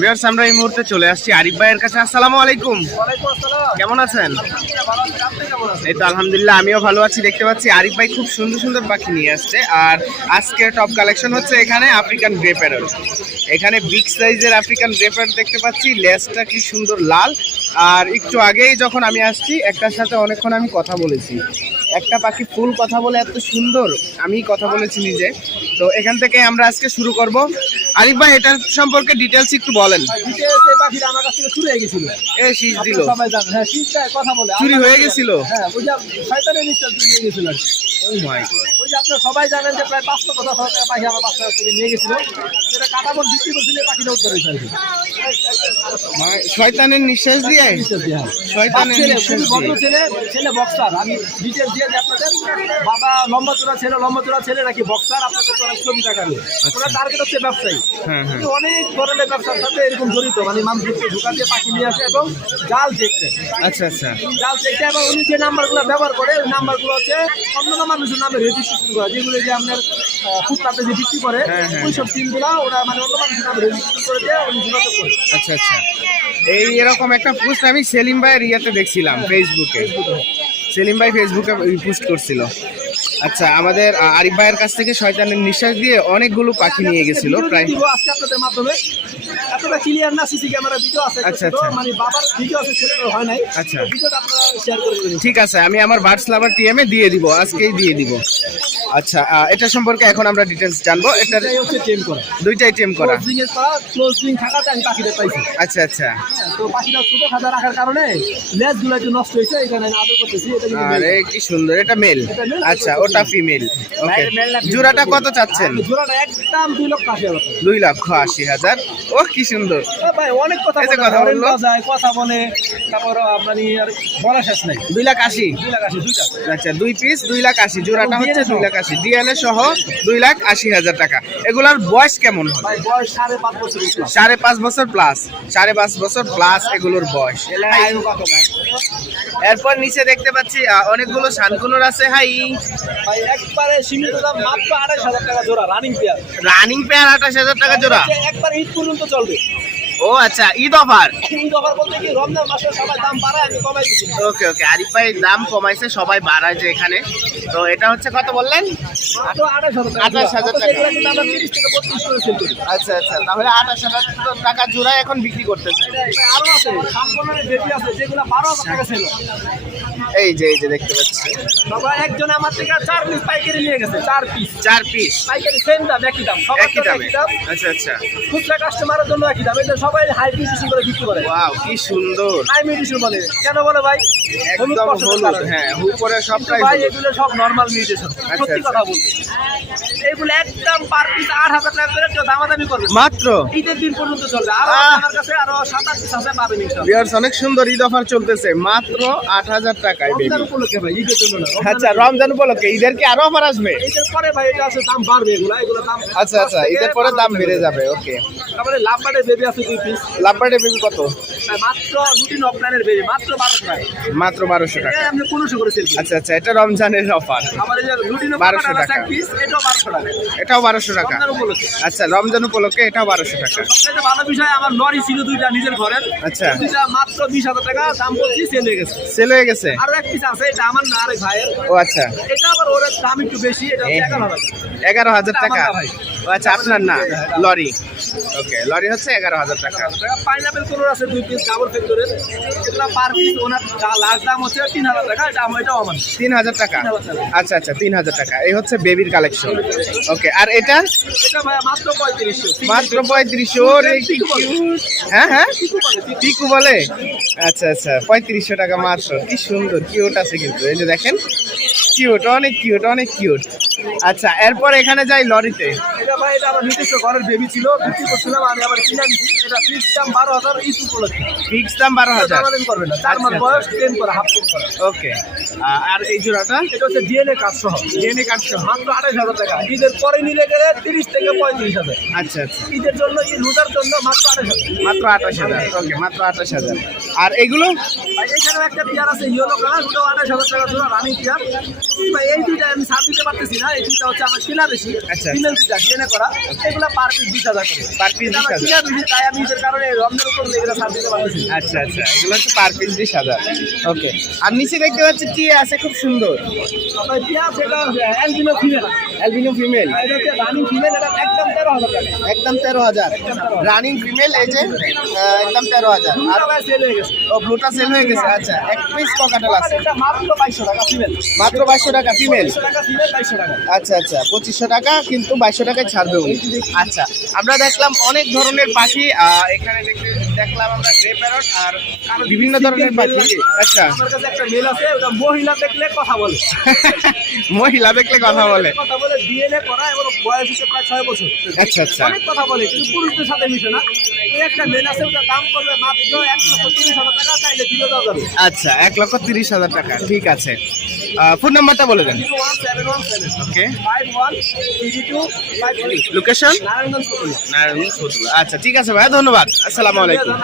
Viewers, আমরা এই মুহূর্তে চলে আসছি আরিফ ভাইয়ের কাছে। আসসালামু আলাইকুম। কেমন আছেন? এই তো আলহামদুলিল্লাহ, আমিও ভালো আছি। দেখতে পাচ্ছি আরিফ ভাই খুব সুন্দর সুন্দর পাখি নিয়ে আসছে। আর আজকে টপ কালেকশন হচ্ছে এখানে আফ্রিকান গ্রে প্যারট। এখানে বিগ সাইজের আফ্রিকান গ্রে প্যারট দেখতে পাচ্ছি। লেজটা কি সুন্দর লাল। আর একটু আগেই যখন আমি আসছি একটার সাথে অনেকক্ষণ আমি কথা বলেছি। একটা পাখি ফুল কথা বলে এত সুন্দর, আমি কথা বলেছি নিজে। তো এখান থেকে আমরা আজকে শুরু করব। আরিফ ভাই, এটার সম্পর্কে ডিটেলস একটু বলেন। আমার কাছ থেকে চুরি হয়ে গেছিল। এই শীষ দিল, সবাই জানেন। হ্যাঁ, শীষটা কথা বলে চুরি হয়ে গেছিল। হ্যাঁ, ওই যে শয়তানের নিশ্চয় চুরি হয়ে গেছিল আর কি। ও মাই গড। ওই যে আপনারা সবাই জানেন যে প্রায় 500 টাকা পাখি আমার বাচ্চা থেকে নিয়ে গেছিল। সেটা কাটাবন বিক্রি করছিল, পাখিটা উত্তর হয়েছে আর কি। শয়তানের নিঃশ্বাস দিয়ে, শয়তানের ছেলে নিঃশ্বাস খুবই ভদ্র দিয়ে। ছেলে বক্সার। আমি ডিটেলস দিয়ে দিই আপনাদের। বাবা লম্বা চূড়া ছেলে নাকি বক্সার, আপনাদের অনেক ছবি টাকাবে। ওনার টার্গেট হচ্ছে ব্যবসায়ী। হ্যাঁ হ্যাঁ। কিন্তু অনেক ধরনের ব্যবসার সাথে এরকম জড়িত, মানে মানুষকে ঢোকা দিয়ে পাখি নিয়ে আসে এবং জাল দেখতে। আচ্ছা আচ্ছা। জাল দেখতে এবং উনি যে নাম্বারগুলো ব্যবহার করে ওই নাম্বারগুলো হচ্ছে অন্য মানুষের নামে রেজিস্ট্রেশন করা, যেগুলো যে আপনার ফুটপাতে যে বিক্রি করে ওইসব সিমগুলো ওরা মানে অন্য মানুষের নামে রেজিস্ট্রেশন করে দিয়ে উনি যোগাযোগ করে। আচ্ছা আচ্ছা। এই এরকম একটা পোস্ট আমি সেলিম ভাইয়ের ইয়াতে দেখছিলাম ফেসবুকে। সেলিম ভাই ফেসবুকে পোস্ট করছিল। আচ্ছা, আমাদের আরিফ ভাইয়ের কাছ থেকে শয়তানের নিঃশ্বাস দিয়ে অনেকগুলো পাখি নিয়ে গেছিল প্রায়। আজকে আপনাদের মাধ্যমে এতটা ক্লিয়ার না, সিসি ক্যামেরা ভিডিও আছে। আচ্ছা আচ্ছা। মানে বাবার ভিডিও আছে, ছেলেটার হয় নাই। আচ্ছা, ভিডিওটা আপনারা শেয়ার করে দেবেন। ঠিক আছে, আমি আমার বার্ডস লাভার টিএমে দিয়ে দিব, আজকেই দিয়ে দিব। আচ্ছা, এটা সম্পর্কে এখন আমরা ডিটেলস জানবো। এটার এটাই হচ্ছে টেম করা, দুইটাই টেম করা। ক্লোজিং থাকাতে আমি পাখিটা পাইছি। আচ্ছা আচ্ছা। তো পাখিটা ছোট খাঁচা রাখার কারণে লেজগুলো একটু নষ্ট হয়েছে, এখানে আমি আদর করতেছি। এটা কিন্তু আরে কি সুন্দর, এটা মেল। এটা male, আচ্ছা, ওটা ফিমেল। ওকে, জোড়াটা কত চাচ্ছেন? জোড়াটা একদম 2,80,000 টাকা। 2,80,000। ও কি সুন্দর। ভাই অনেক কথা এই যে বলে, কথা হরেন বললো। বাজায়, কথা বলে, তারপর মানে আর বলা শেষ নাই। 2,80,000। 2,80,000 দুইটা। আচ্ছা, 2 পিস 2,80,000, জোড়াটা হচ্ছে DNA সহ। 2,80,000, ডিএনএ সহ 2,80,000 টাকা। এগুলার বয়স কেমন হবে? ভাই বয়স 5.5 বছর। 5.5 বছর প্লাস, 5.5 বছর প্লাস এগুলোর বয়স। আয়ু কত ভাই? এরপর নিচে দেখতে পাচ্ছি অনেকগুলো শানকুনুর আছে। হাই, ভাই একবারে সীমিত দাম মাত্র 28,000 টাকা জোড়া, রানিং পেয়ার। রানিং পেয়ার 28,000 টাকা জোড়া। একবার ঈদ পর্যন্ত চলবে। ও আচ্ছা, ঈদ অফার। ঈদ অফার বলতে কি, রমজান মাসে সবাই দাম বাড়ায়, আমি কমাই দিচ্ছি। ওকে ওকে, আরিফ ভাই দাম কমাইছে, সবাই বাড়ায় যে এখানে। তো এটা হচ্ছে কত বললেন? মাত্র 28,000 টাকা। 28,000 টাকা। এগুলো কিন্তু আমরা 30 থেকে 32 করে সেল করি। আচ্ছা আচ্ছা, তাহলে 28,000 টাকা জোড়া এখন বিক্রি করতেছে। আরো আছে সম্পূর্ণের বেবি আছে, যেগুলো 12,000 টাকা সেল। এই যে দেখতে পাচ্ছি, বাবা একজন আমার থেকে 4 পিস পাইকারি নিয়ে গেছে। 4 পিস 4 পিস পাইকারি, সেম দাম, একই দাম, সবার একই জন্য দামে। একই দাম। আচ্ছা আচ্ছা। খুচরা কাস্টমারের জন্য একই দাম। এটা সবাই হাই মিউটিশন করে বিক্রি করে। ওয়াও, কি সুন্দর। হাই মিউটিশন বলে কেন বলে ভাই? হলুদ একদম পছন্দের হলুদ। কারণে। হ্যাঁ, উপরে সবটাই ভাই হলুদ। এগুলো সব নরমাল মিউটেশন। সত্যি আচ্ছা। কথা বলতে এগুলো একদম পার পিস 8,000 টাকা করে কেউ দামাদামি করবে। মাত্র ঈদের দিন পর্যন্ত চলবে। আর আমার কাছে আরো 7-8 পিস আছে, পাবেন ইনশাআল্লাহ। ভিউয়ার্স, অনেক সুন্দর ঈদ অফার চলতেছে মাত্র 8,000 টাকায় বেবি। রমজান উপলক্ষে ভাই, ঈদের জন্য না। আচ্ছা, রমজান উপলক্ষে। ঈদের কি আরো অফার আসবে? ঈদের পরে ভাই এটা আছে, দাম বাড়বে। এগুলো দাম। আচ্ছা আচ্ছা, ঈদের পরে দাম বেড়ে যাবে। ওকে, তারপরে লাভবার্ডের বেবি আছে 2 পিস। লাভবার্ডের বেবি কত? মাত্র রুটিন অফলাইনের বেবি মাত্র 1200 টাকা। মাত্র 1200 টাকা। এটা আমরা 1500 করে সেল করি। আচ্ছা আচ্ছা, এটা রমজানের অফার। আমার এই যে রুটিন 1200 অফলাইন টাকা। এক পিস, এটাও 1200 টাকা। এটাও 1200 টাকা। রমজান উপলক্ষে। আচ্ছা, রমজান উপলক্ষে এটাও 1200 টাকা। সবথেকে ভালো বিষয়, আমার লরি ছিল 2টা নিজের ঘরের। আচ্ছা। দুইটা মাত্র 20,000 টাকা দাম বলছি, সেল হয়ে গেছে। সেল হয়ে গেছে। আরো এক পিস আছে, এটা আমার না, আরেক ভাইয়ের। ও আচ্ছা, এটা আবার ওর দাম একটু বেশি, এটা 11,000 টাকা। 11,000 টাকা। আমার না ভাই। ও আচ্ছা, আপনার না, লরি। ওকে, লরি হচ্ছে 11,000 টাকা। পাইনাপেল কোনোর আছে 2 পিস ডাবল ফ্যাক্টরের। এগুলো পার পিস ওনার লাস্ট দাম হচ্ছে 3,000 টাকা। এটাও আমার 3,000 টাকা। আচ্ছা আচ্ছা, 3,000 টাকা। এই হচ্ছে বেবির কালেকশন। ওকে, আর এটা এটা ভাই মাত্র 3500। মাত্র 3500। ওরে কি কিউট। হ্যাঁ হ্যাঁ, টিকু বলে। আচ্ছা আচ্ছা, 3500 টাকা মাত্র। কি সুন্দর, কিউট আছে কিন্তু। এই যে দেখেন, কিউট, অনেক কিউট, অনেক কিউট। আচ্ছা, এরপর এখানে যাই লরিতে। এটা ভাই এটা আমার নিজস্ব ঘরের বেবি ছিল, বিক্রি করছিলাম, আমি আবার কিনে নিছি। এটা ফিক্স দাম 12,000 ঈদ উপলক্ষে। ফিক্স দাম 12,000। দামাদামি করবে না। 4 মাস আচ্ছা, বয়স, 10 করা, হাফ 10 করা। ওকে, আর এই জোড়াটা? এটা হচ্ছে ডিএনএ কার্ড সহ। ডিএনএ কার্ড সহ মাত্র 28,000 টাকা। ঈদের পরে নিলে গেলে 30 থেকে 35,000। আচ্ছা আচ্ছা, ঈদের জন্য, ঈদ রোজার জন্য মাত্র 28,000। মাত্র 28,000। ওকে, মাত্র 28,000। আর এগুলো? ভাই এখানেও একটা পেয়ার আছে ইয়েলো কালার, ওটাও 28,000 টাকা জোড়া, রানিং পেয়ার। ভাই এই দুইটা আমি ছাড় দিতে পারতেছি না, এই দুইটা হচ্ছে আমার কেনা বেশি। আচ্ছা। ফিমেল দুইটা ডিএনএ করা। এগুলা পার পিস 20,000 করে। Per piece 20,000। কিনা বেশি তাই আমি এর কারণে রমজানের উপর এগুলা ছাড় দিতে পারতেছি। আচ্ছা আচ্ছা, এগুলো হচ্ছে পার পিস 20,000। ওকে, আর নিচে দেখতে পাচ্ছি টিয়া আছে খুব সুন্দর, আপনার পেঁয়াজ এটা অ্যালবিনো ফিমেল। অ্যালবিনো ফিমেল, এটা হচ্ছে রানিং ফিমেল, এটা একদম 13,000 টাকা। একদম 13,000। রানিং ফিমেল এই যে একদম 13,000। আর দুটা ভাই সেল হয়ে গেছে। ও ব্লুটা সেল হয়ে গেছে। আচ্ছা, এক পিস ককাটেল আছে এটা মাত্র 2200 টাকা ফিমেল। মাত্র 2200 টাকা ফিমেল। 2200 টাকা ফিমেল, 2200 টাকা। আচ্ছা আচ্ছা, 2500 টাকা, কিন্তু 2200 টাকায় ছাড়বে উনি। আচ্ছা, আমরা দেখলাম অনেক ধরনের পাখি, এখানে দেখলাম আমরা গ্রে প্যারট আর বিভিন্ন ধরনের পাখি। আচ্ছা, আমার কাছে একটা মেল আছে, ওটা মহিলা দেখলে কথা বলে। মহিলা দেখলে কথা বলে। কথা বলে ডিএনএ করা এবং বয়স হচ্ছে প্রায় 6 বছর। আচ্ছা আচ্ছা, অনেক কথা বলে কিন্তু পুরুষদের সাথে মিশে না। ওই একটা মেল আছে, ওটার দাম করবে মাত্র 1,30,000 টাকা, চাইলে দিলে দেওয়া যাবে। আচ্ছা, 1,30,000 টাকা। ঠিক আছে, ফোন নাম্বারটা বলে দেন। 01717 ওকে, 513253। লোকেশন নারায়ণগঞ্জ ফতুল্লা। নারায়ণগঞ্জ ফতুল্লা। আচ্ছা, ঠিক আছে ভাইয়া, ধন্যবাদ। আসসালামু আলাইকুম।